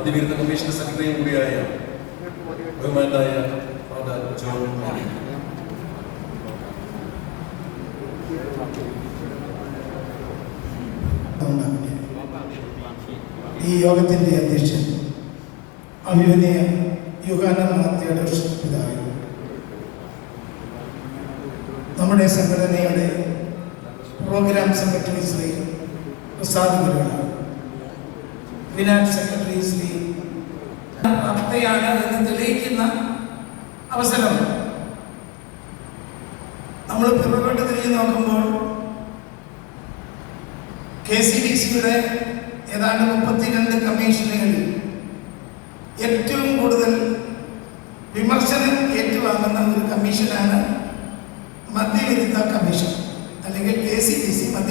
മദ്യവിരുദ്ധ കമ്മീഷന്റെ സെക്രട്ടറിയും കൂടിയായ ബഹുമാനായ ജോൺ. ഈ യോഗത്തിന്റെ അധ്യക്ഷൻ അഭിമന്യ യുഗാനന്ദ നമ്മുടെ സംഘടനയുടെ program secretary Shri Prasad Guruva finance secretary Shri പ്രാപ്തയാണ് എന്ന് തെളിയിക്കുന്ന അവസരം. നമ്മൾ പിറകോട്ട് തിരിഞ്ഞു നോക്കുമ്പോൾ കെ സി ഡി സിയുടെ ഏതാണ്ട് മുപ്പത്തിരണ്ട് കമ്മീഷനുകളിൽ ഏറ്റവും കൂടുതൽ വിമർശനം ഏറ്റുവാങ്ങുന്ന ഒരു കമ്മീഷനാണ് മദ്യവിരുദ്ധ കമ്മീഷൻ. അല്ലെങ്കിൽ കെ സി ഡി സി സമിതി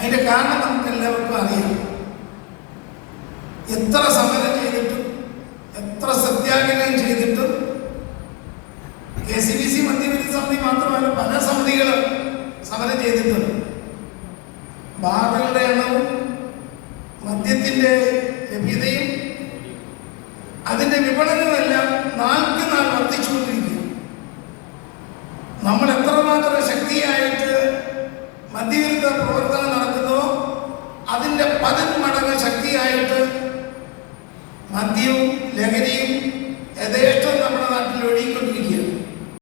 അതിന്റെ കാരണം നമുക്ക് എല്ലാവർക്കും അറിയാം. എത്ര സമരം ചെയ്തിട്ടും എത്ര സത്യാഗ്രഹം ചെയ്തിട്ടും കെ സി ബി സി മധ്യവിധി സമിതി മാത്രമല്ല പല സമിതികളും സമരം ചെയ്തിട്ടുണ്ട്. ബാറുകളുടെ എണ്ണവും മദ്യത്തിന്റെ ലഭ്യതയും അതിന്റെ വിപണനവുമെല്ലാം നാൾക്ക് അതിന്റെ അതിന്റെ പതിന്മടങ്ങ് ശക്തിയായിട്ട് മദ്യവും ലഹരിയും യഥേഷ്ട